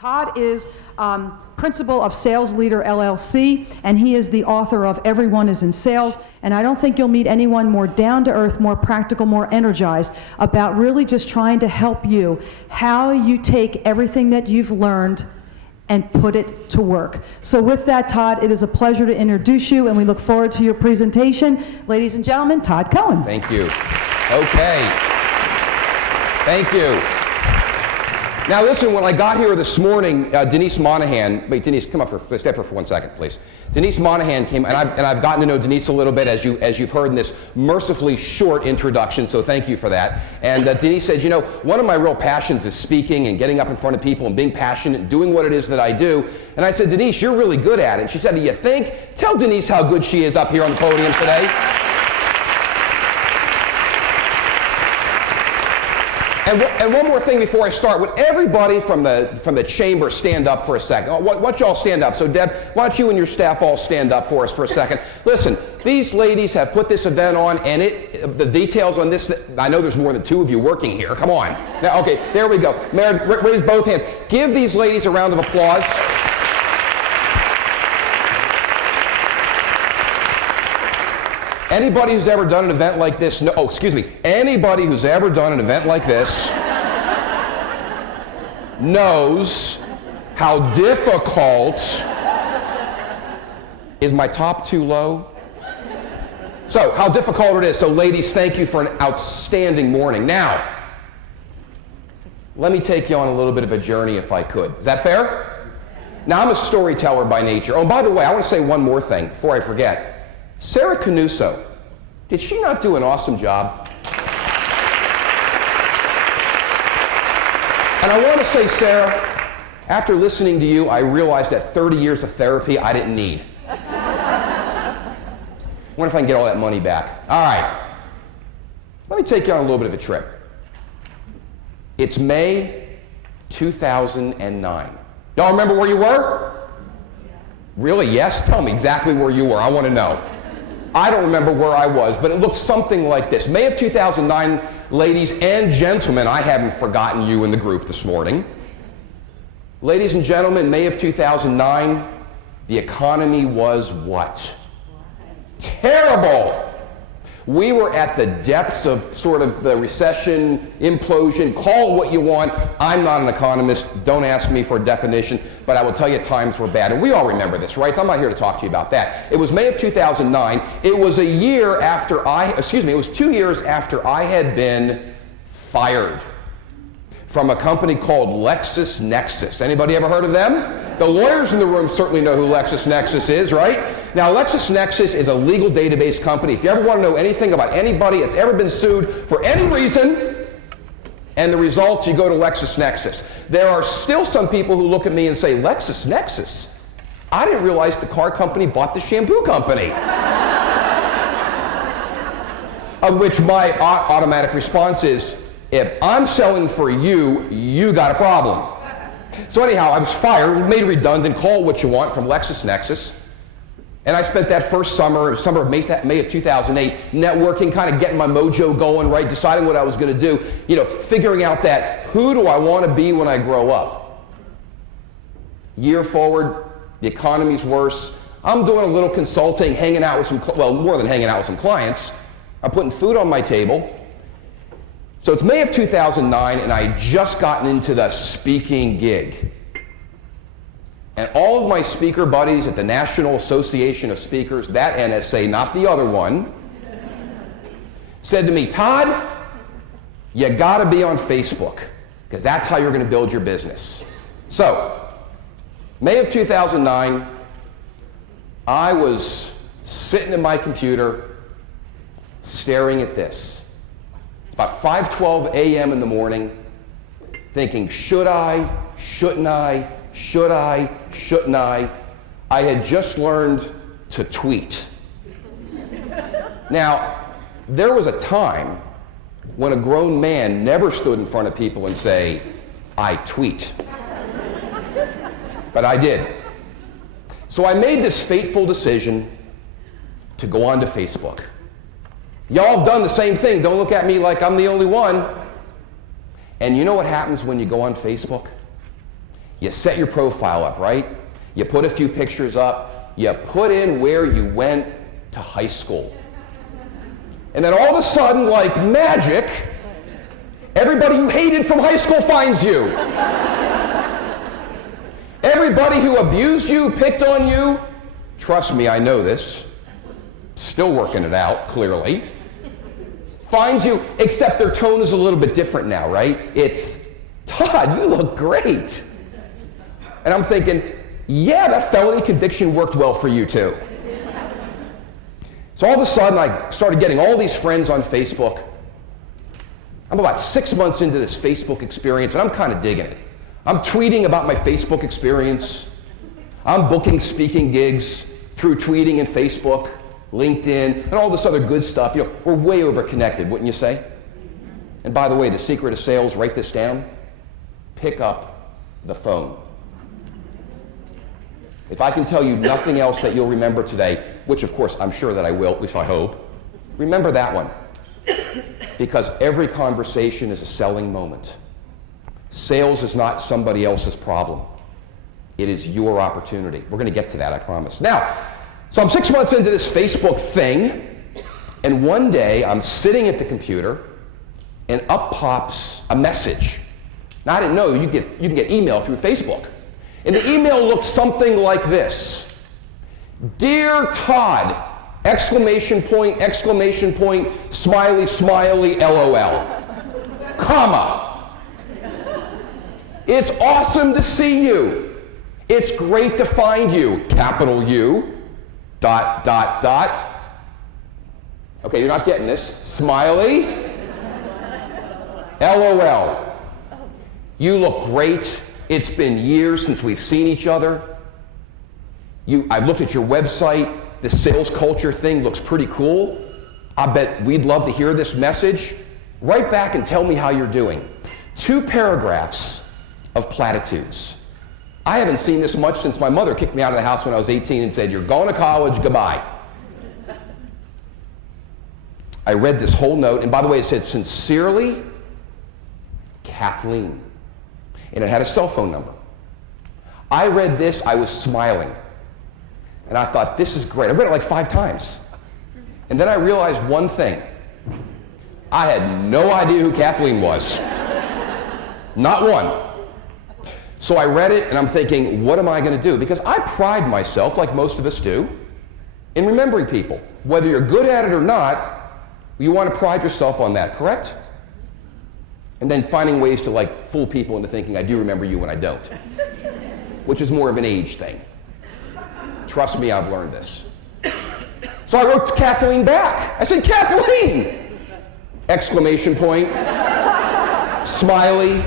Todd is principal of Sales Leader LLC, and he is the author of Everyone is in Sales. And I don't think you'll meet anyone more down-to-earth, more practical, more energized about really just trying to help you, how you take everything that you've learned and put it to work. So with that, Todd, it is a pleasure to introduce you, and we look forward to your presentation. Ladies and gentlemen, Todd Cohen. Thank you. Okay. Thank you. Now listen, when I got here this morning, Denise Monahan, wait, Denise, come up for, step here for 1 second, please. Denise Monahan came, and I've gotten to know Denise a little bit, as you've heard in this mercifully short introduction, so thank you for that. And Denise said, you know, one of my real passions is speaking and getting up in front of people and being passionate and doing what it is that I do. And I said, Denise, you're really good at it. And she said, do you think? Tell Denise how good she is up here on the podium today. And one more thing before I start, would everybody from the chamber stand up for a second? Why don't y'all stand up? So Deb, why don't you and your staff all stand up for us for a second? Listen, these ladies have put this event on, and the details on this, I know there's more than two of you working here. Come on. Now, okay, there we go. Meredith, raise both hands. Give these ladies a round of applause. Anybody who's ever done an event like this, anybody who's ever done an event like this knows how difficult. Is my top too low? So, how difficult it is. So ladies, thank you for an outstanding morning. Now, let me take you on a little bit of a journey if I could. Is that fair? Now, I'm a storyteller by nature. Oh, by the way, I want to say one more thing before I forget. Sarah Canuso, did she not do an awesome job? And I want to say, Sarah, after listening to you, I realized that 30 years of therapy I didn't need. I wonder if I can get all that money back. All right. Let me take you on a little bit of a trip. It's May 2009. Y'all remember where you were? Really? Yes? Tell me exactly where you were. I want to know. I don't remember where I was, but it looks something like this. May of 2009, ladies and gentlemen, I haven't forgotten you in the group this morning. Ladies and gentlemen, May of 2009, the economy was what? Terrible. We were at the depths of sort of the recession, implosion, call it what you want. I'm not an economist, don't ask me for a definition, but I will tell you times were bad. And we all remember this, right? So I'm not here to talk to you about that. It was May of 2009. It was it was 2 years after I had been fired from a company called LexisNexis. Anybody ever heard of them? The lawyers in the room certainly know who LexisNexis is, right? Now, LexisNexis is a legal database company. If you ever want to know anything about anybody that's ever been sued for any reason, and the results, you go to LexisNexis. There are still some people who look at me and say, LexisNexis? I didn't realize the car company bought the shampoo company. Of which my automatic response is, if I'm selling for you, you got a problem. So anyhow, I was fired, made redundant, call it what you want, from LexisNexis. And I spent that first summer of May of 2008, networking, kind of getting my mojo going, right, deciding what I was going to do, you know, figuring out that, who do I want to be when I grow up? Year forward, the economy's worse. I'm doing a little consulting, hanging out with some, well, more than hanging out with some clients. I'm putting food on my table. So it's May of 2009, and I had just gotten into the speaking gig. And all of my speaker buddies at the National Association of Speakers, that NSA, not the other one, said to me, Todd, you gotta be on Facebook, because that's how you're gonna build your business. So, May of 2009, I was sitting at my computer, staring at this. About 5:12 a.m. in the morning, thinking, should I, shouldn't I, should I, shouldn't I? I had just learned to tweet. Now, there was a time when a grown man never stood in front of people and say, I tweet. But I did. So I made this fateful decision to go onto Facebook. Y'all have done the same thing. Don't look at me like I'm the only one. And you know what happens when you go on Facebook? You set your profile up, right? You put a few pictures up. You put in where you went to high school. And then all of a sudden, like magic, everybody you hated from high school finds you. Everybody who abused you, picked on you, trust me, I know this, still working it out, clearly, finds you, except their tone is a little bit different now, right? It's, Todd, you look great. And I'm thinking, yeah, that felony conviction worked well for you too. So all of a sudden, I started getting all these friends on Facebook. I'm about 6 months into this Facebook experience, and I'm kind of digging it. I'm tweeting about my Facebook experience. I'm booking speaking gigs through tweeting and Facebook, LinkedIn, and all this other good stuff. You know, we're way over connected, wouldn't you say? And by the way, the secret of sales, write this down, pick up the phone. If I can tell you nothing else that you'll remember today, which of course I'm sure that I will, if I hope, remember that one. Because every conversation is a selling moment. Sales is not somebody else's problem. It is your opportunity. We're going to get to that, I promise. Now, so I'm 6 months into this Facebook thing, and one day I'm sitting at the computer, and up pops a message. Now, I didn't know you can get email through Facebook. And the email looked something like this. Dear Todd, exclamation point, smiley, smiley, LOL, comma. It's awesome to see you. It's great to find you, capital U, ... Okay, you're not getting this. Smiley, LOL. You look great. It's been years since we've seen each other. I've looked at your website. The sales culture thing looks pretty cool. I bet we'd love to hear this message. Write back and tell me how you're doing. 2 paragraphs of platitudes. I haven't seen this much since my mother kicked me out of the house when I was 18 and said, you're going to college, goodbye. I read this whole note, and by the way, it said, sincerely, Kathleen. And it had a cell phone number. I read this, I was smiling. And I thought, this is great. I read it like 5 times. And then I realized one thing. I had no idea who Kathleen was. Not one. So I read it, and I'm thinking, what am I going to do? Because I pride myself, like most of us do, in remembering people. Whether you're good at it or not, you want to pride yourself on that, correct? And then finding ways to like fool people into thinking I do remember you when I don't, which is more of an age thing. Trust me, I've learned this. So I wrote Kathleen back. I said, Kathleen! Exclamation point, smiley, ...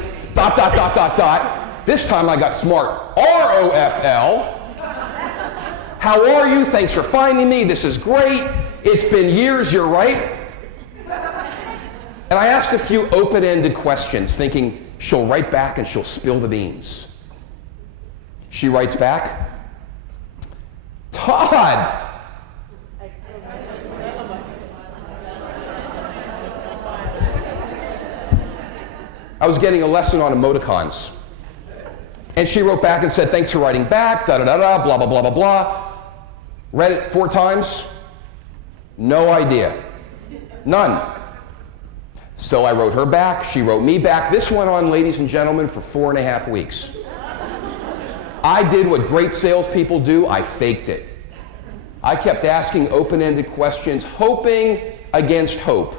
This time I got smart. ROFL. How are you? Thanks for finding me. This is great. It's been years, you're right. And I asked a few open-ended questions, thinking she'll write back and she'll spill the beans. She writes back, Todd! I was getting a lesson on emoticons. And she wrote back and said, thanks for writing back, blah, blah, blah, blah, blah. Read it 4 times. No idea. None. So I wrote her back, she wrote me back. This went on, ladies and gentlemen, for 4.5 weeks. I did what great salespeople do, I faked it. I kept asking open-ended questions, hoping against hope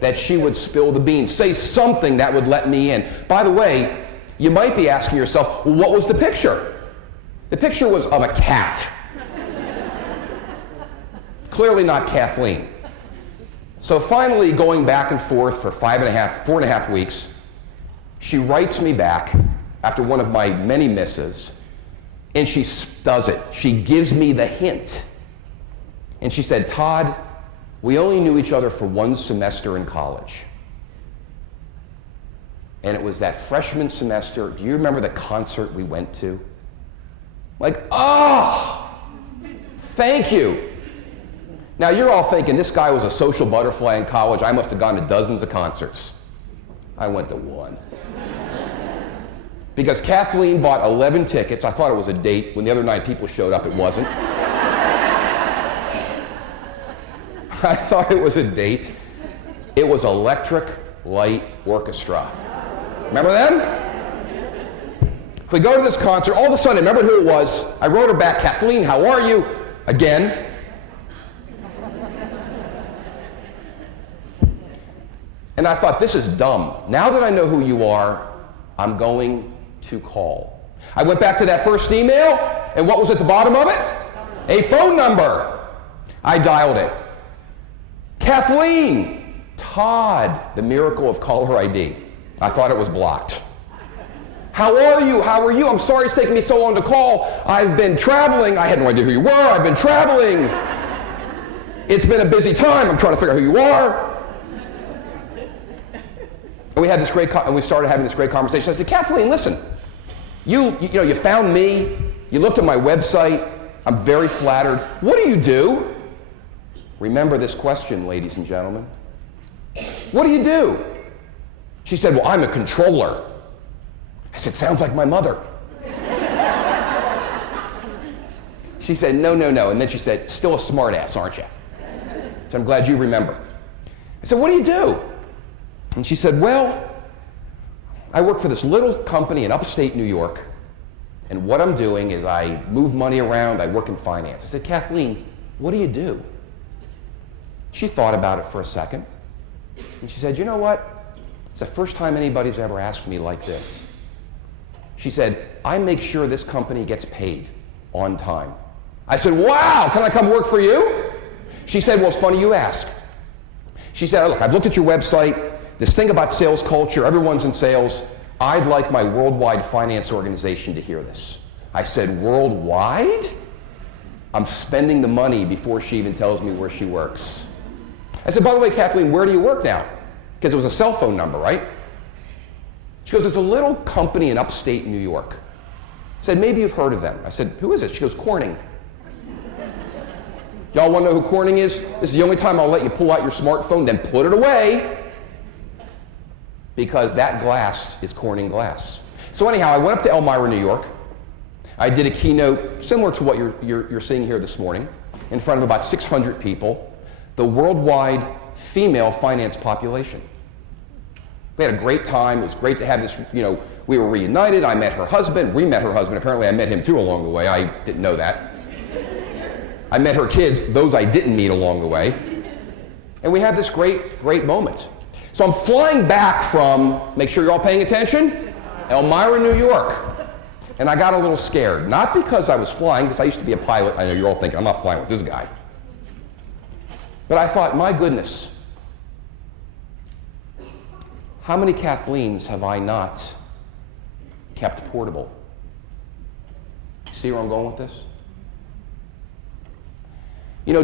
that she would spill the beans, say something that would let me in. By the way, you might be asking yourself, well, what was the picture? The picture was of a cat. Clearly not Kathleen. So finally, going back and forth for 4.5 weeks, she writes me back after one of my many misses, and she does it. She gives me the hint. And she said, Todd, we only knew each other for 1 semester in college. And it was that freshman semester. Do you remember the concert we went to? Like, oh, thank you. Now, you're all thinking, this guy was a social butterfly in college. I must have gone to dozens of concerts. I went to 1. because Kathleen bought 11 tickets. I thought it was a date. When the other 9 people showed up, it wasn't. I thought it was a date. It was Electric Light Orchestra. Remember them? We go to this concert. All of a sudden, I remembered who it was. I wrote her back, Kathleen, how are you? Again. And I thought, this is dumb. Now that I know who you are, I'm going to call. I went back to that first email, and what was at the bottom of it? A phone number. I dialed it. Kathleen, Todd, the miracle of caller ID. I thought it was blocked. How are you? How are you? I'm sorry it's taking me so long to call. I've been traveling. I had no idea who you were. I've been traveling. It's been a busy time. I'm trying to figure out who you are. And we had this great, and we started having this great conversation. I said, Kathleen, listen, you found me. You looked at my website. I'm very flattered. What do you do? Remember this question, ladies and gentlemen. What do you do? She said, well, I'm a controller. I said, sounds like my mother. She said, no, no, no. And then she said, still a smart ass, aren't you? So I'm glad you remember. I said, what do you do? And she said, well, I work for this little company in upstate New York, and what I'm doing is I move money around, I work in finance. I said, Kathleen, what do you do? She thought about it for a second, and she said, you know what? It's the first time anybody's ever asked me like this. She said, I make sure this company gets paid on time. I said, wow, can I come work for you? She said, well, it's funny you ask. She said, look, I've looked at your website, this thing about sales culture, everyone's in sales. I'd like my worldwide finance organization to hear this. I said, worldwide? I'm spending the money before she even tells me where she works. I said, by the way, Kathleen, where do you work now? Because it was a cell phone number, right? She goes, it's a little company in upstate New York. I said, maybe you've heard of them. I said, who is it? She goes, Corning. Y'all want to know who Corning is? This is the only time I'll let you pull out your smartphone, then put it away, because that glass is Corning glass. So anyhow, I went up to Elmira, New York. I did a keynote similar to what you're seeing here this morning, in front of about 600 people, the worldwide female finance population. We had a great time. It was great to have this, we were reunited. I met her husband. We met her husband. Apparently I met him too along the way. I didn't know that. I met her kids, those I didn't meet along the way. And we had this great, great moment. So I'm flying back from, make sure you're all paying attention, Elmira, New York. And I got a little scared. Not because I was flying, because I used to be a pilot. I know you're all thinking, I'm not flying with this guy. But I thought, my goodness, how many Kathleens have I not kept portable? See where I'm going with this?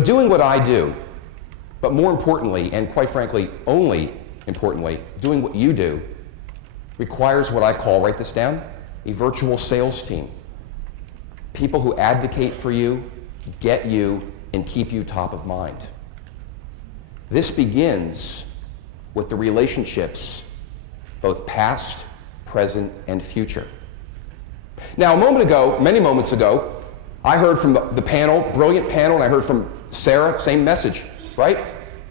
Doing what I do, but more importantly, and quite frankly, only importantly, doing what you do, requires what I call, write this down, a virtual sales team. People who advocate for you, get you, and keep you top of mind. This begins with the relationships, both past, present, and future. Now, a moment ago, many moments ago, I heard from the panel, brilliant panel, and I heard from Sarah, same message, right?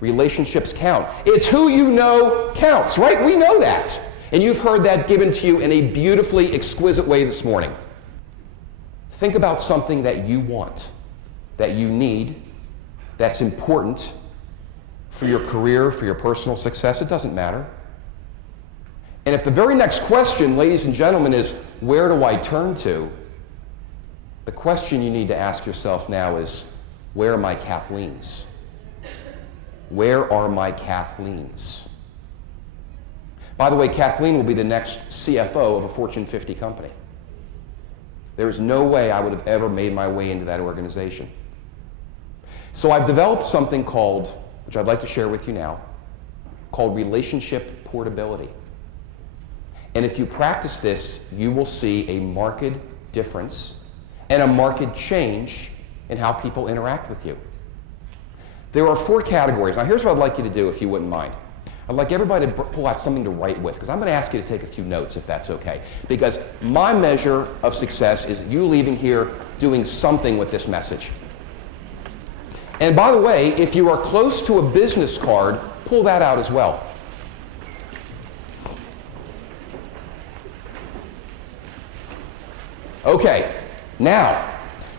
Relationships count. It's who you know counts, right? We know that. And you've heard that given to you in a beautifully exquisite way this morning. Think about something that you want, that you need, that's important for your career, for your personal success. It doesn't matter. And if the very next question, ladies and gentlemen, is, where do I turn to? The question you need to ask yourself now is, where are my Kathleens? Where are my Kathleens? By the way, Kathleen will be the next CFO of a Fortune 50 company. There is no way I would have ever made my way into that organization. So I've developed something called, which I'd like to share with you now, called relationship portability. And if you practice this, you will see a marked difference and a marked change in how people interact with you. There are 4 categories. Now here's what I'd like you to do if you wouldn't mind. I'd like everybody to pull out something to write with, because I'm going to ask you to take a few notes if that's okay. Because my measure of success is you leaving here doing something with this message. And by the way, if you are close to a business card, pull that out as well. Okay, now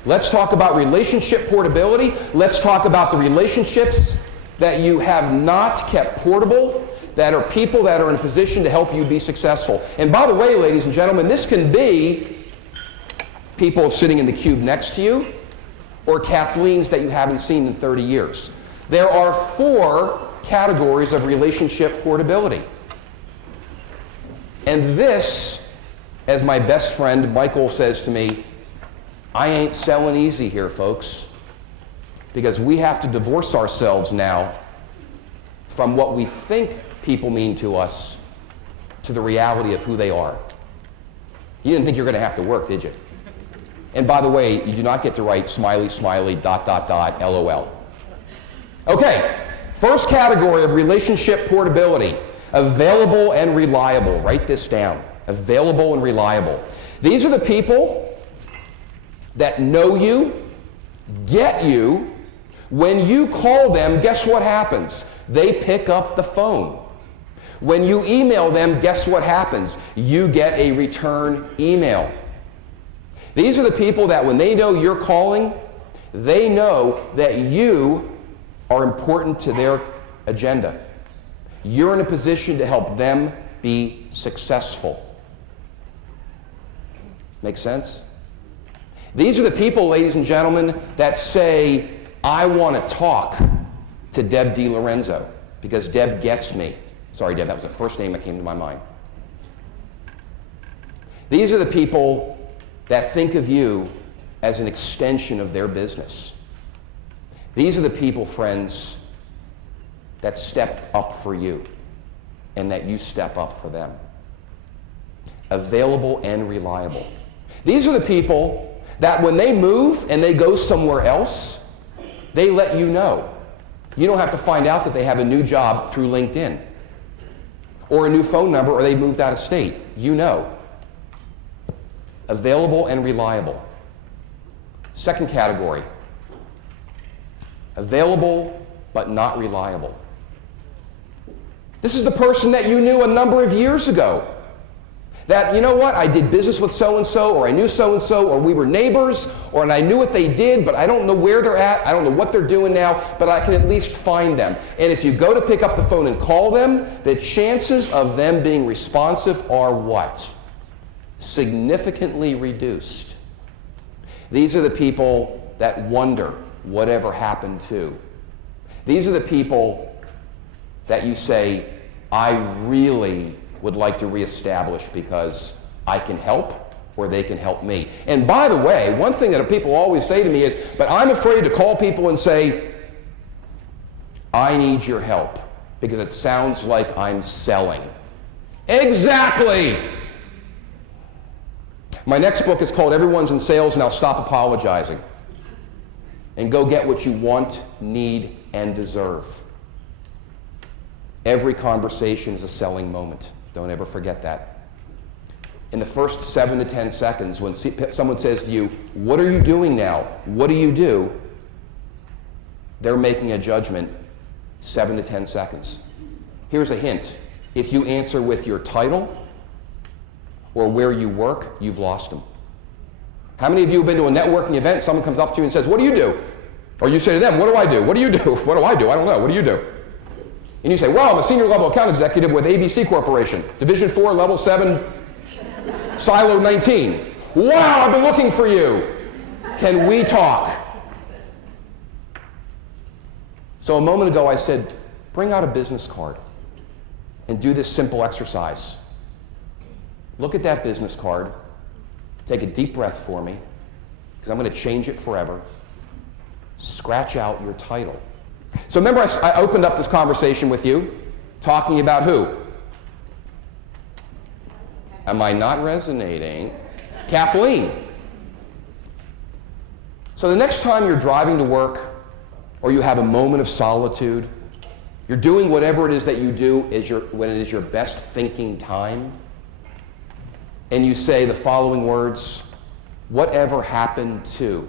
let's talk about relationship portability. Let's talk about the relationships that you have not kept portable, that are people that are in a position to help you be successful. And by the way, ladies and gentlemen, this can be people sitting in the cube next to you, or Kathleen's that you haven't seen in 30 years. There are 4 categories of relationship portability. And this, as my best friend Michael says to me, I ain't selling easy here, folks, because we have to divorce ourselves now from what we think people mean to us to the reality of who they are. You didn't think you were going to have to work, did you? And by the way, you do not get to write smiley, smiley, ... LOL. Okay, first category of relationship portability, available and reliable. Write this down, available and reliable. These are the people that know you, get you. When you call them, guess what happens? They pick up the phone. When you email them, guess what happens? You get a return email. These are the people that when they know you're calling, they know that you are important to their agenda. You're in a position to help them be successful. Make sense? These are the people, ladies and gentlemen, that say, I want to talk to Deb DiLorenzo because Deb gets me. Sorry, Deb, that was the first name that came to my mind. These are the people that think of you as an extension of their business. These are the people, friends, that step up for you and that you step up for them. Available and reliable. These are the people that when they move and they go somewhere else, they let you know. You don't have to find out that they have a new job through LinkedIn or a new phone number or they moved out of state. You know. Available and reliable. Second category, available but not reliable. This is the person that you knew a number of years ago. That, you know what, I did business with so-and-so, or I knew so-and-so, or we were neighbors, and I knew what they did, but I don't know where they're at, I don't know what they're doing now, but I can at least find them. And if you go to pick up the phone and call them, the chances of them being responsive are what? Significantly reduced. These are the people that wonder whatever happened to. These are the people that you say, I really would like to reestablish because I can help or they can help me. And by the way, one thing that people always say to me is, but I'm afraid to call people and say, I need your help because it sounds like I'm selling. Exactly! My next book is called Everyone's in Sales Now Stop Apologizing and Go Get What You Want, Need, and Deserve. Every conversation is a selling moment. Don't ever forget that. In the first 7 to 10 seconds, when someone says to you, what are you doing now? What do you do? They're making a judgment 7 to 10 seconds. Here's a hint. If you answer with your title or where you work, you've lost them. How many of you have been to a networking event, someone comes up to you and says, what do you do? Or you say to them, what do I do? What do you do? What do I do? I don't know. What do you do? And you say, well, I'm a senior level account executive with ABC Corporation, Division 4, Level 7, Silo 19. Wow, I've been looking for you. Can we talk? So a moment ago I said, bring out a business card and do this simple exercise. Look at that business card, take a deep breath for me, because I'm going to change it forever. Scratch out your title. So remember I opened up this conversation with you, talking about who? Am I not resonating? Kathleen. So the next time you're driving to work, or you have a moment of solitude, You're doing whatever it is that you do when it is your best thinking time. And you say the following words, whatever happened to?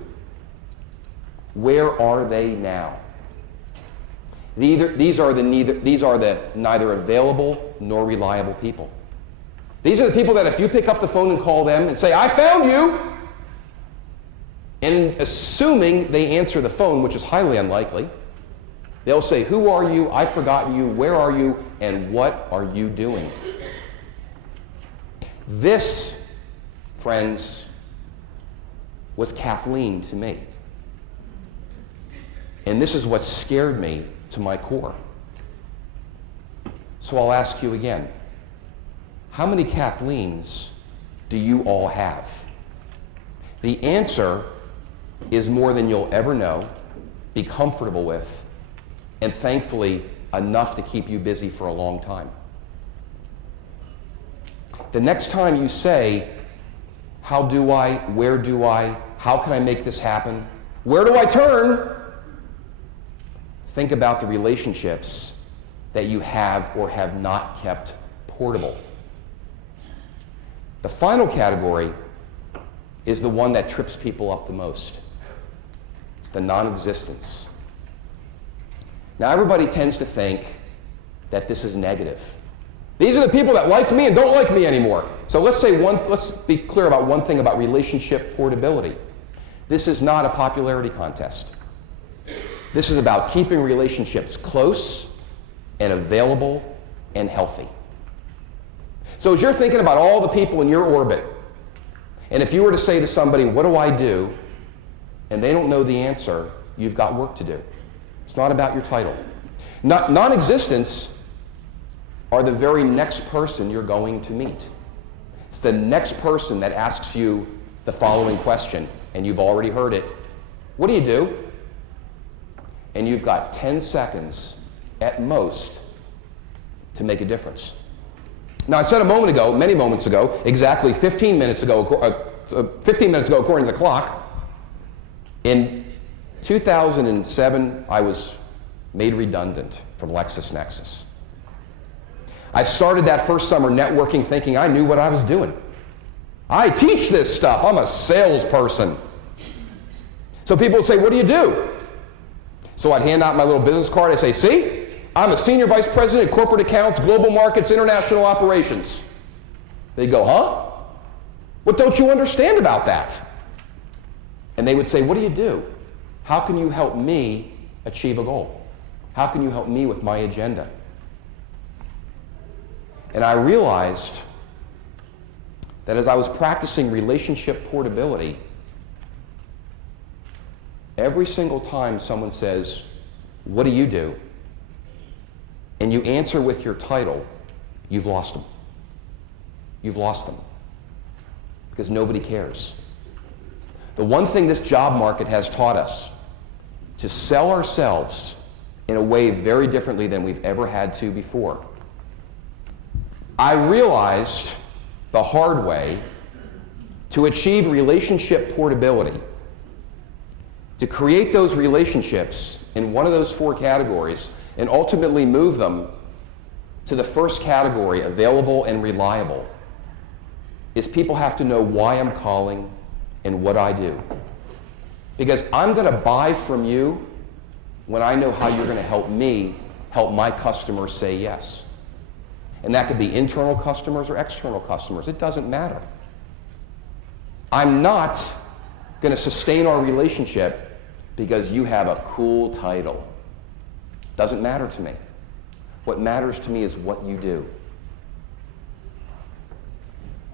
Where are they now? These are the neither available nor reliable people. These are the people that if you pick up the phone and call them and say, I found you, and assuming they answer the phone, which is highly unlikely, they'll say, who are you? I've forgotten you. Where are you? And what are you doing? This, friends, was Kathleen to me. And this is what scared me to my core. So I'll ask you again, how many Kathleens do you all have? The answer is more than you'll ever know, be comfortable with, and thankfully enough to keep you busy for a long time. The next time you say, how do I, where do I, how can I make this happen, where do I turn? Think about the relationships that you have or have not kept portable. The final category is the one that trips people up the most. It's the non-existence. Now, everybody tends to think that this is negative. These are the people that liked me and don't like me anymore. So let's be clear about one thing about relationship portability. This is not a popularity contest. This is about keeping relationships close and available and healthy. So as you're thinking about all the people in your orbit, and if you were to say to somebody, what do I do? And they don't know the answer, you've got work to do. It's not about your title. Non-existence are the very next person you're going to meet. It's the next person that asks you the following question, and you've already heard it. What do you do? And you've got 10 seconds at most to make a difference. Now, I said a moment ago, many moments ago, exactly 15 minutes ago according to the clock, in 2007, I was made redundant from LexisNexis. I started that first summer networking thinking I knew what I was doing. I teach this stuff. I'm a salesperson. So people would say, what do you do? So I'd hand out my little business card. I'd say, see, I'm a senior vice president, corporate accounts, global markets, international operations. They'd go, huh? What don't you understand about that? And they would say, what do you do? How can you help me achieve a goal? How can you help me with my agenda? And I realized that as I was practicing relationship portability, every single time someone says, what do you do? And you answer with your title, you've lost them. You've lost them. Because nobody cares. The one thing this job market has taught us, to sell ourselves in a way very differently than we've ever had to before. I realized the hard way to achieve relationship portability, to create those relationships in one of those four categories and ultimately move them to the first category, available and reliable, is people have to know why I'm calling and what I do. Because I'm going to buy from you when I know how you're going to help me help my customers say yes. And that could be internal customers or external customers. It doesn't matter. I'm not going to sustain our relationship because you have a cool title. Doesn't matter to me. What matters to me is what you do.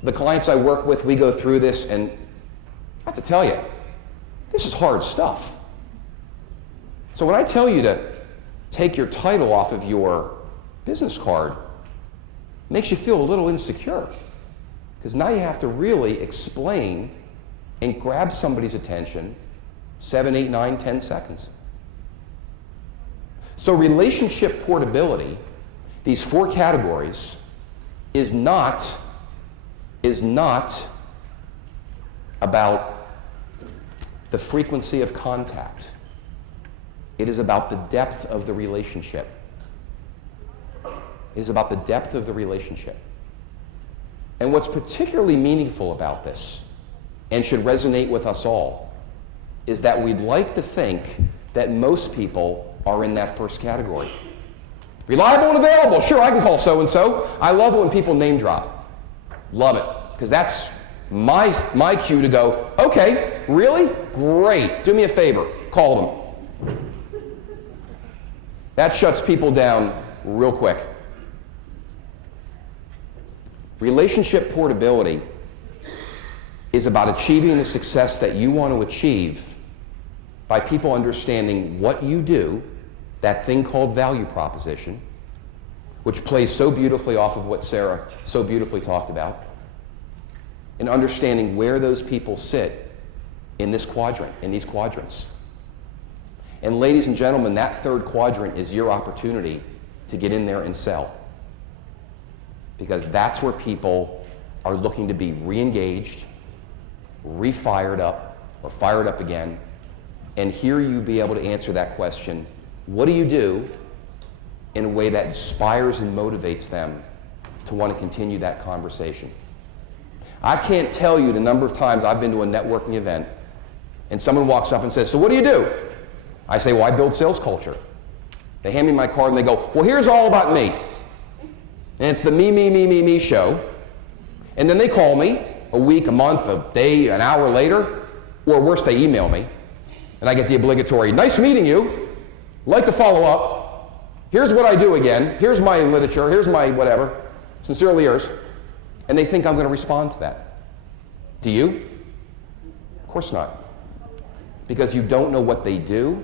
The clients I work with, we go through this, and I have to tell you, this is hard stuff. So when I tell you to take your title off of your business card, it makes you feel a little insecure. Because now you have to really explain and grab somebody's attention 7, 8, 9, 10 seconds. So relationship portability, these four categories, is not about the frequency of contact. It is about the depth of the relationship. is about the depth of the relationship. And what's particularly meaningful about this, and should resonate with us all, is that we'd like to think that most people are in that first category. Reliable and available, sure, I can call so-and-so. I love it when people name drop. Love it, because that's my cue to go, okay, really? Great, do me a favor, call them. That shuts people down real quick. Relationship portability is about achieving the success that you want to achieve by people understanding what you do, that thing called value proposition, which plays so beautifully off of what Sarah so beautifully talked about, and understanding where those people sit in this quadrant, in these quadrants. And ladies and gentlemen, that third quadrant is your opportunity to get in there and sell. Because that's where people are looking to be re-engaged, re-fired up, or fired up again, and hear you be able to answer that question, what do you do, in a way that inspires and motivates them to want to continue that conversation. I can't tell you the number of times I've been to a networking event and someone walks up and says, so what do you do? I say, well, I build sales culture. They hand me my card and they go, well, here's all about me. And it's the me show. And then they call me a week, a month, a day, an hour later, or worse, they email me. And I get the obligatory, nice meeting you, like to follow up. Here's what I do again. Here's my literature. Here's my whatever. Sincerely yours. And they think I'm going to respond to that. Do you? Of course not. Because you don't know what they do.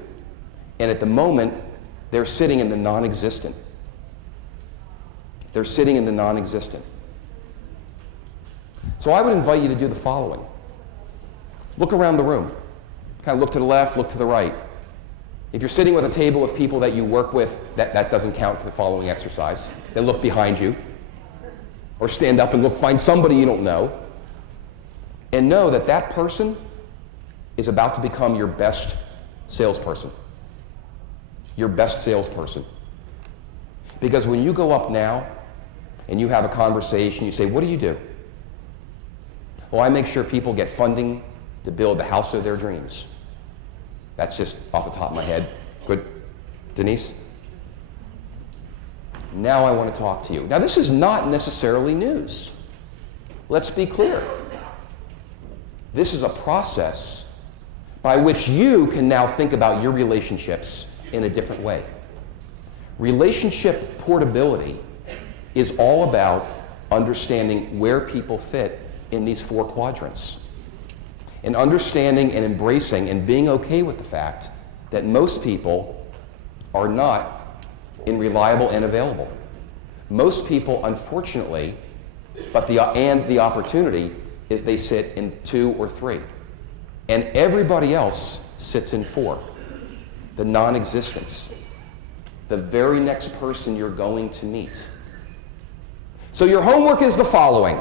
And at the moment, they're sitting in the non-existent. They're sitting in the non-existent. So I would invite you to do the following. Look around the room. Kind of look to the left, look to the right. If you're sitting with a table of people that you work with, that doesn't count for the following exercise. Then look behind you. Or stand up and look, find somebody you don't know. And know that that person is about to become your best salesperson. Your best salesperson. Because when you go up now and you have a conversation, you say, what do you do? Well, I make sure people get funding to build the house of their dreams. That's just off the top of my head. Good. Denise? Now I want to talk to you. Now this is not necessarily news. Let's be clear. This is a process by which you can now think about your relationships in a different way. Relationship portability is all about understanding where people fit in these four quadrants. And understanding and embracing and being okay with the fact that most people are not in reliable and available. Most people, unfortunately, but the opportunity is they sit in 2 or 3. And everybody else sits in 4. The non-existence. The very next person you're going to meet. So your homework is the following.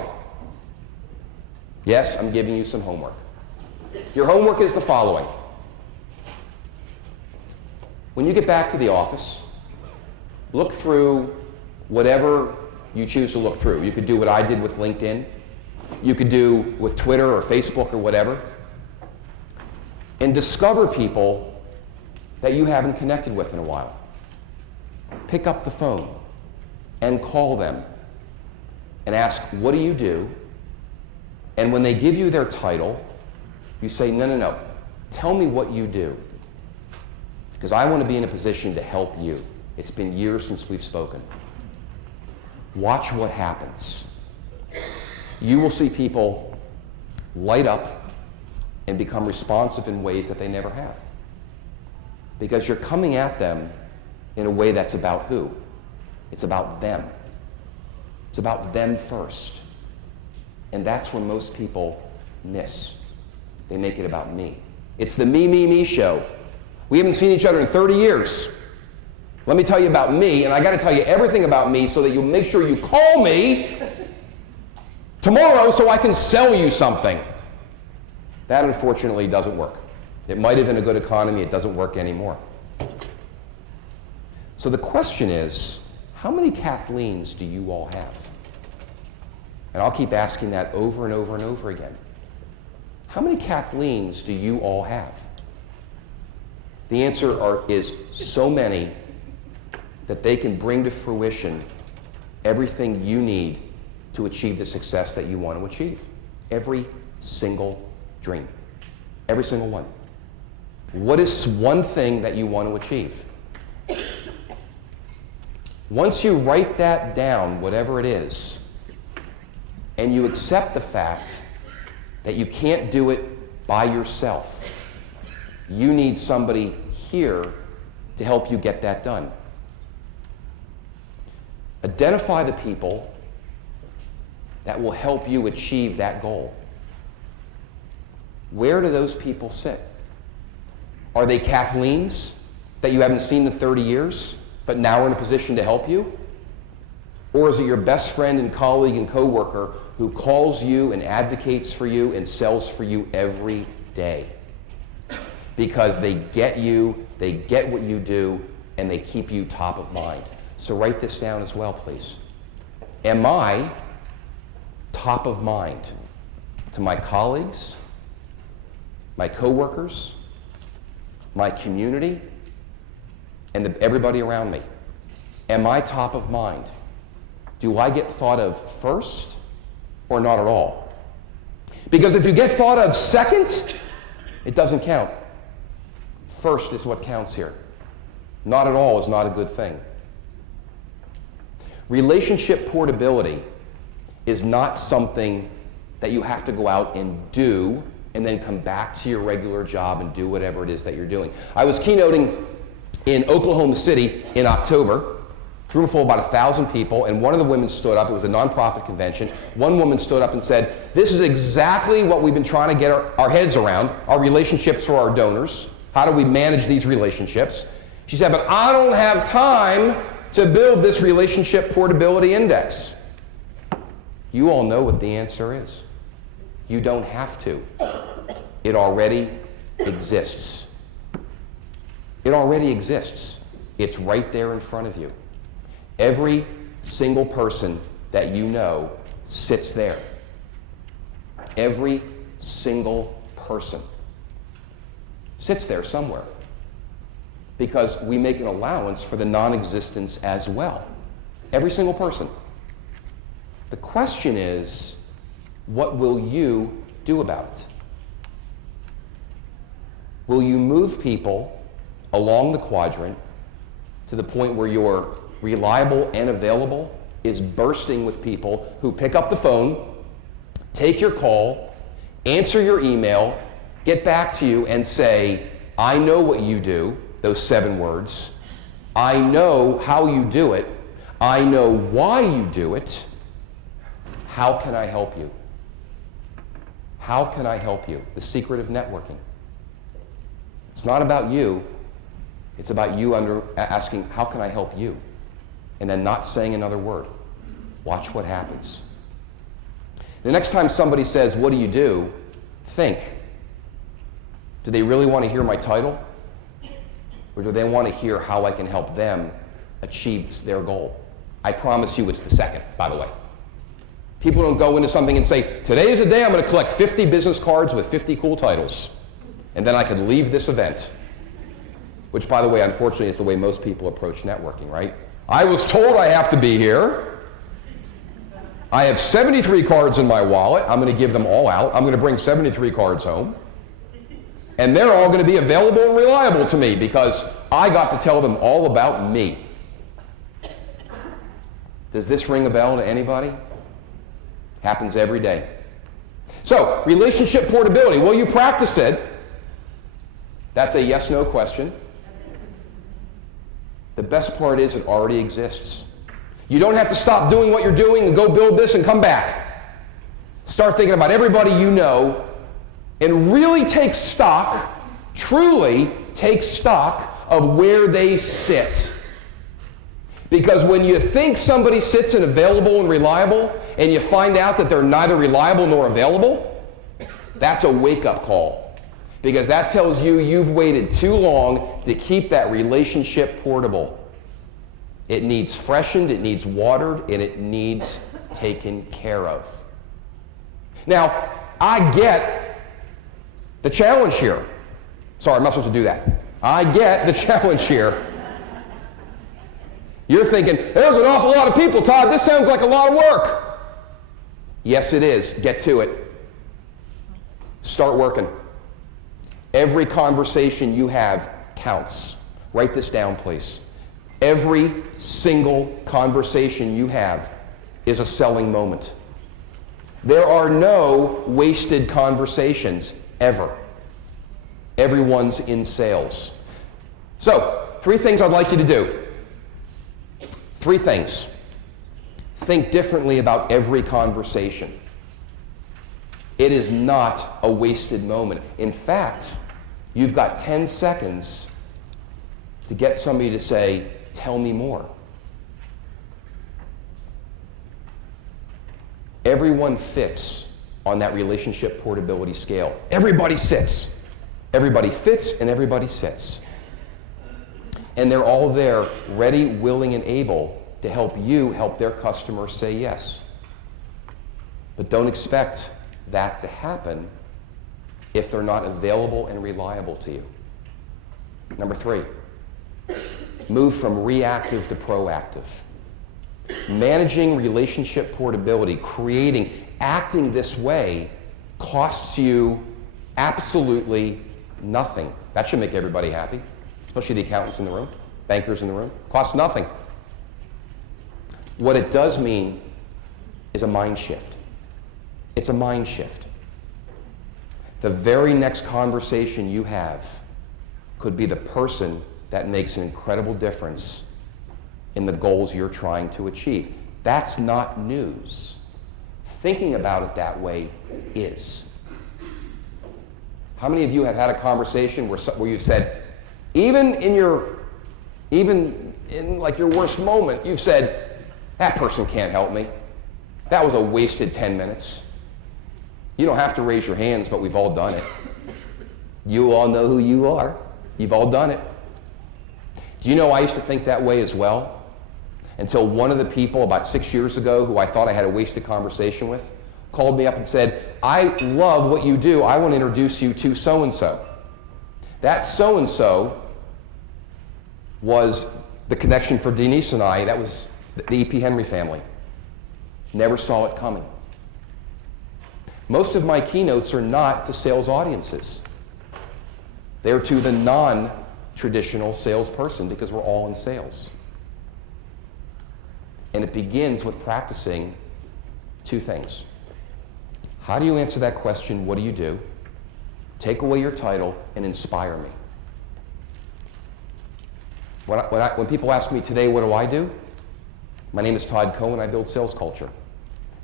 Yes, I'm giving you some homework. Your homework is the following. When you get back to the office, look through whatever you choose to look through. You could do what I did with LinkedIn. You could do with Twitter or Facebook or whatever. And discover people that you haven't connected with in a while. Pick up the phone and call them and ask, what do you do? And when they give you their title, you say, no. Tell me what you do. Because I want to be in a position to help you. It's been years since we've spoken. Watch what happens. You will see people light up and become responsive in ways that they never have. Because you're coming at them in a way that's about who? It's about them. It's about them first. And that's where most people miss. They make it about me. It's the me show. We haven't seen each other in 30 years. Let me tell you about me, and I got to tell you everything about me so that you'll make sure you call me tomorrow so I can sell you something. That, unfortunately, doesn't work. It might have in a good economy. It doesn't work anymore. So the question is, How many Kathleen's do you all have? And I'll keep asking that over and over and over again. How many Kathleen's do you all have? The answer is so many that they can bring to fruition everything you need to achieve the success that you want to achieve. Every single dream. Every single one. What is one thing that you want to achieve? Once you write that down, whatever it is, and you accept the fact that you can't do it by yourself, you need somebody here to help you get that done. Identify the people that will help you achieve that goal. Where do those people sit? Are they Kathleen's that you haven't seen in 30 years, but now are in a position to help you? Or is it your best friend and colleague and coworker who calls you and advocates for you and sells for you every day? Because they get you, they get what you do, and they keep you top of mind. So write this down as well, please. Am I top of mind to my colleagues, my coworkers, my community, and everybody around me? Am I top of mind? Do I get thought of first or not at all? Because if you get thought of second, it doesn't count. First is what counts here. Not at all is not a good thing. Relationship portability is not something that you have to go out and do and then come back to your regular job and do whatever it is that you're doing. I was keynoting in Oklahoma City in October, a room full of about 1,000 people, and one of the women stood up. It was a nonprofit convention. One woman stood up and said, "This is exactly what we've been trying to get our heads around, our relationships for our donors. How do we manage these relationships?" She said, "But I don't have time to build this relationship portability index." You all know what the answer is. You don't have to. It already exists. It already exists. It's right there in front of you. Every single person that you know sits there. Every single person sits there somewhere, because we make an allowance for the non-existence as well. Every single person. The question is, what will you do about it? Will you move people along the quadrant to the point where your reliable and available is bursting with people who pick up the phone, take your call, answer your email, get back to you and say, "I know what you do," those 7 words. "I know how you do it. I know why you do it. How can I help you?" How can I help you? The secret of networking. It's not about you. It's about you asking, "How can I help you?" And then not saying another word. Watch what happens. The next time somebody says, "What do you do?" think, do they really want to hear my title? Or do they want to hear how I can help them achieve their goal? I promise you it's the second, by the way. People don't go into something and say, "Today is the day I'm going to collect 50 business cards with 50 cool titles, and then I can leave this event." Which, by the way, unfortunately is the way most people approach networking, right? I was told I have to be here. I have 73 cards in my wallet. I'm going to give them all out. I'm going to bring 73 cards home. And they're all going to be available and reliable to me because I got to tell them all about me. Does this ring a bell to anybody? Happens every day. So, relationship portability. Will you practice it? That's a yes/no question. The best part is it already exists. You don't have to stop doing what you're doing and go build this and come back. Start thinking about everybody you know and really take stock, truly take stock of where they sit. Because when you think somebody sits in available and reliable, and you find out that they're neither reliable nor available, that's a wake-up call. Because that tells you you've waited too long to keep that relationship portable. It needs freshened, it needs watered, and it needs taken care of. Now, I get the challenge here. Sorry, I'm not supposed to do that. I get the challenge here. You're thinking, there's an awful lot of people, Todd. This sounds like a lot of work. Yes, it is. Get to it. Start working. Every conversation you have counts. Write this down, please. Every single conversation you have is a selling moment. There are no wasted conversations, ever. Everyone's in sales. So, 3 things I'd like you to do. 3 things. Think differently about every conversation. It is not a wasted moment. In fact, you've got 10 seconds to get somebody to say, tell me more. Everyone fits on that relationship portability scale. Everybody sits. Everybody fits and everybody sits. And they're all there, ready, willing, and able to help you help their customers say yes. But don't expect that to happen if they're not available and reliable to you. Number 3, move from reactive to proactive. Managing relationship portability, acting this way costs you absolutely nothing. That should make everybody happy, especially the accountants in the room, bankers in the room. Costs nothing. What it does mean is a mind shift. It's a mind shift. The very next conversation you have could be the person that makes an incredible difference in the goals you're trying to achieve. That's not news. Thinking about it that way is. How many of you have had a conversation where you've said, even in like your worst moment, you've said, that person can't help me. That was a wasted 10 minutes. You don't have to raise your hands, but we've all done it. You all know who you are. You've all done it. Do you know I used to think that way as well? Until one of the people about 6 years ago who I thought I had a wasted conversation with called me up and said, I love what you do. I want to introduce you to so-and-so. That so-and-so was the connection for Denise and I. That was the E.P. Henry family. Never saw it coming. Most of my keynotes are not to sales audiences. They're to the non-traditional salesperson because we're all in sales. And it begins with practicing 2 things. How do you answer that question, what do you do? Take away your title and inspire me. When people ask me today, what do I do? My name is Todd Cohen, I build sales culture.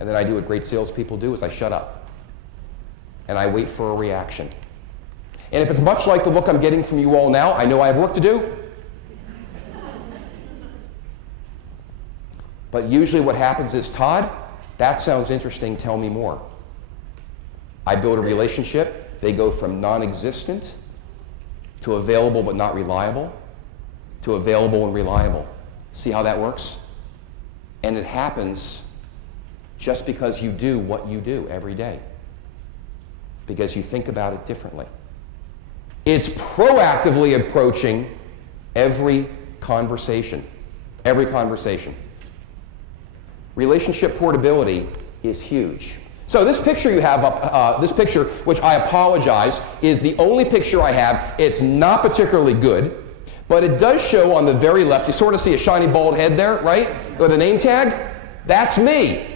And then I do what great salespeople do, is I shut up. And I wait for a reaction. And if it's much like the look I'm getting from you all now, I know I have work to do. But usually what happens is, Todd, that sounds interesting, tell me more. I build a relationship, they go from non-existent to available but not reliable to available and reliable. See how that works? And it happens just because you do what you do every day. Because you think about it differently. It's proactively approaching every conversation. Every conversation. Relationship portability is huge. So this picture you have up, this picture, which I apologize, is the only picture I have. It's not particularly good, but it does show on the very left, you sort of see a shiny bald head there, right? With a name tag. That's me.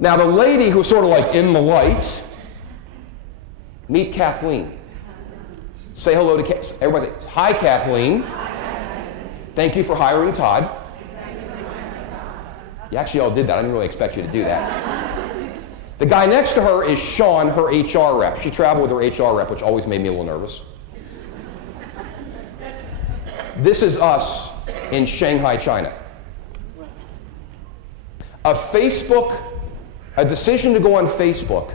Now the lady who's sort of like in the light, meet Kathleen. Say hello to Kathleen. Everybody say, hi Kathleen. Thank you for hiring Todd. You actually all did that. I didn't really expect you to do that. The guy next to her is Sean, her HR rep. She traveled with her HR rep, which always made me a little nervous. This is us in Shanghai, China. A decision to go on Facebook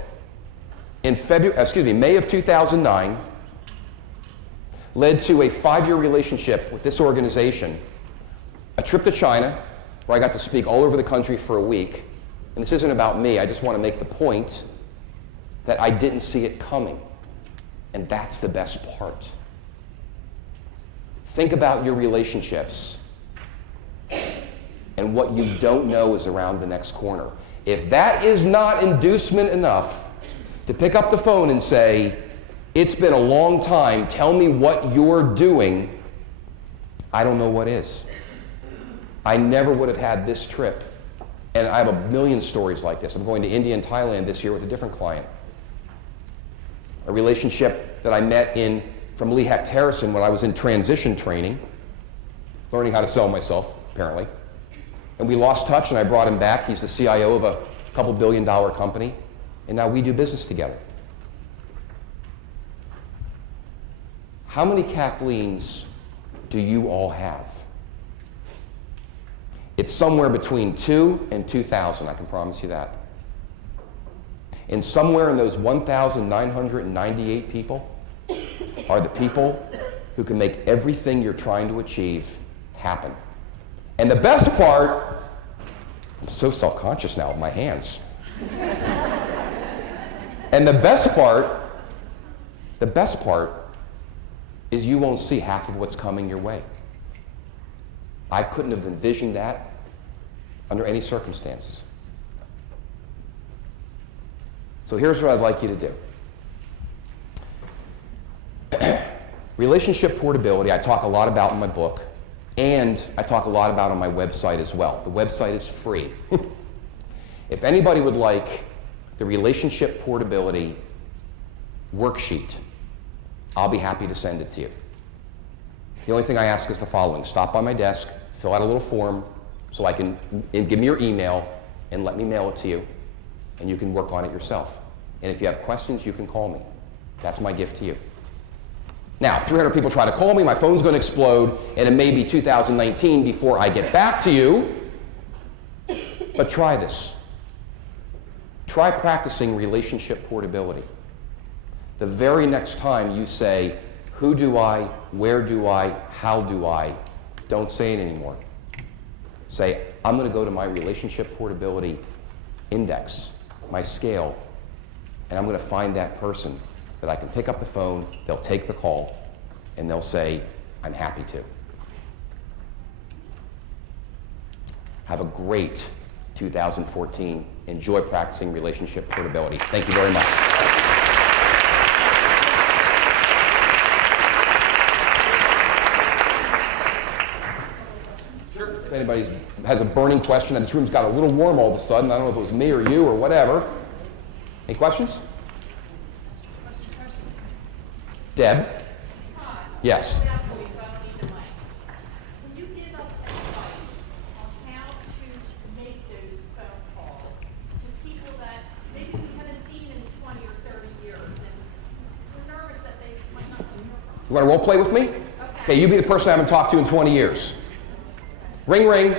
in May of 2009 led to a 5-year relationship with this organization, a trip to China where I got to speak all over the country for a week. And this isn't about me. I just want to make the point that I didn't see it coming. And that's the best part. Think about your relationships and what you don't know is around the next corner. If that is not inducement enough to pick up the phone and say, it's been a long time, tell me what you're doing, I don't know what is. I never would have had this trip. And I have a million stories like this. I'm going to India and Thailand this year with a different client. A relationship that I met from Lee Hecht Harrison when I was in transition training, learning how to sell myself, apparently. And we lost touch, and I brought him back. He's the CIO of a couple billion-dollar company, and now we do business together. How many Kathleen's do you all have? It's somewhere between 2 and 2,000, I can promise you that. And somewhere in those 1,998 people are the people who can make everything you're trying to achieve happen. And the best part, I'm so self-conscious now with my hands. And the best part is you won't see half of what's coming your way. I couldn't have envisioned that under any circumstances. So here's what I'd like you to do. Relationship portability, I talk a lot about in my book, and I talk a lot about on my website as well. The website is free. If anybody would like the relationship portability worksheet, I'll be happy to send it to you. The only thing I ask is the following. Stop by my desk, fill out a little form so I can, and give me your email and let me mail it to you, and you can work on it yourself. And if you have questions, you can call me. That's my gift to you. Now, if 300 people try to call me, my phone's going to explode, and it may be 2019 before I get back to you. But try this. Try practicing relationship portability. The very next time you say, who do I, where do I, how do I, don't say it anymore. Say, I'm going to go to my relationship portability index, my scale, and I'm going to find that person that I can pick up the phone, they'll take the call, and they'll say, I'm happy to. Have a great 2014. Enjoy practicing relationship portability. Thank you very much. Sure. If anybody has a burning question, and this room's got a little warm all of a sudden, I don't know if it was me or you or whatever. Any questions? Deb? Yes. Can you give us advice on how to make those phone calls to people that maybe we haven't seen in 20 or 30 years and we're nervous that they might not hear from us? You want to role play with me? Okay, you be the person I haven't talked to in 20 years. Ring, ring.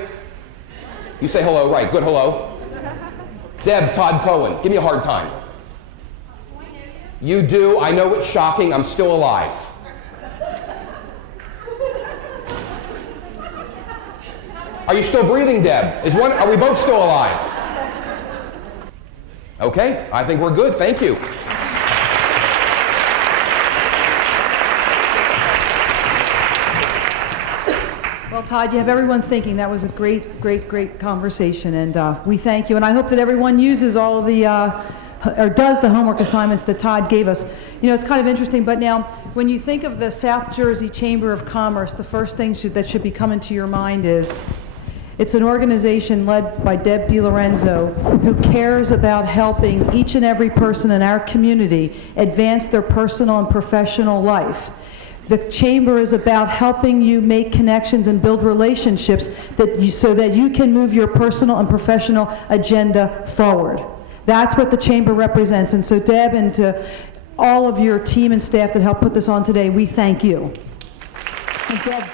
You say hello, right, good hello. Deb, Todd Cohen, give me a hard time. Do I know you? You do, I know it's shocking, I'm still alive. Are you still breathing, Deb? Are we both still alive? Okay, I think we're good, thank you. Well, Todd, you have everyone thinking. That was a great, great, great conversation, and we thank you. And I hope that everyone uses all of the, or does the homework assignments that Todd gave us. You know, it's kind of interesting, but now, when you think of the South Jersey Chamber of Commerce, the first thing that should be coming to your mind is, it's an organization led by Deb DiLorenzo who cares about helping each and every person in our community advance their personal and professional life. The Chamber is about helping you make connections and build relationships so that you can move your personal and professional agenda forward. That's what the Chamber represents. And so Deb, and to all of your team and staff that helped put this on today, we thank you. And Deb,